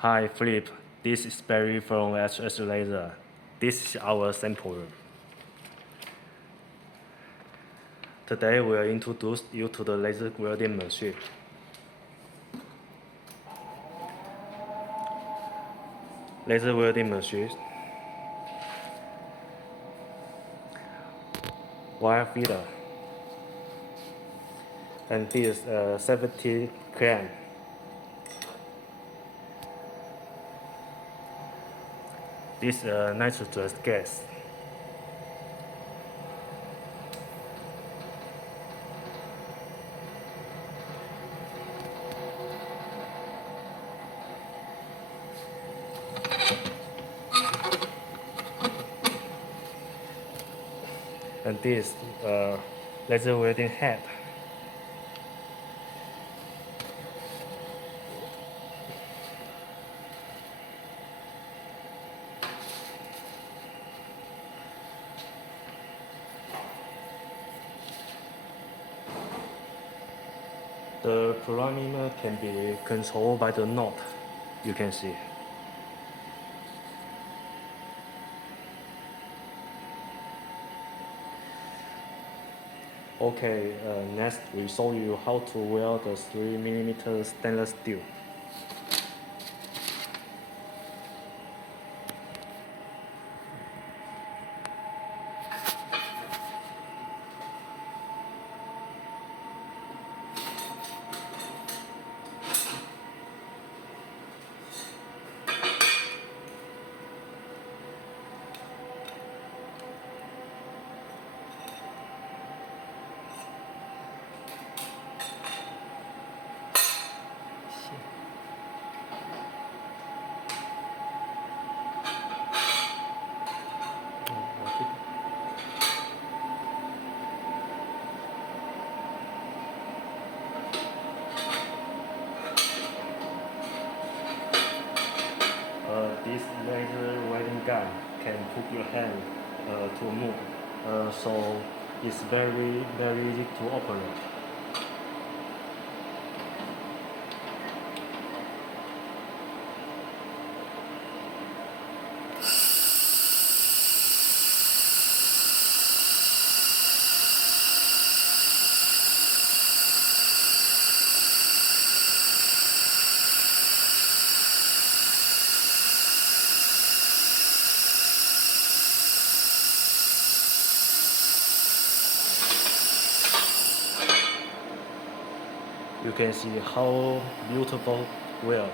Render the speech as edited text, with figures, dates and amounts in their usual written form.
Hi, Philip. This is Barry from HS Laser. This is our sample room. Today we'll introduce you to the laser welding machine. Laser welding machine. Wire feeder. And this safety clamp. This nitrogen gas. And this laser welding head. The parameter can be controlled by the knot, you can see. Okay, next we show you how to weld the 3mm stainless steel. This laser welding gun can put your hand to move, so it's very easy to operate. You can see how beautiful weld.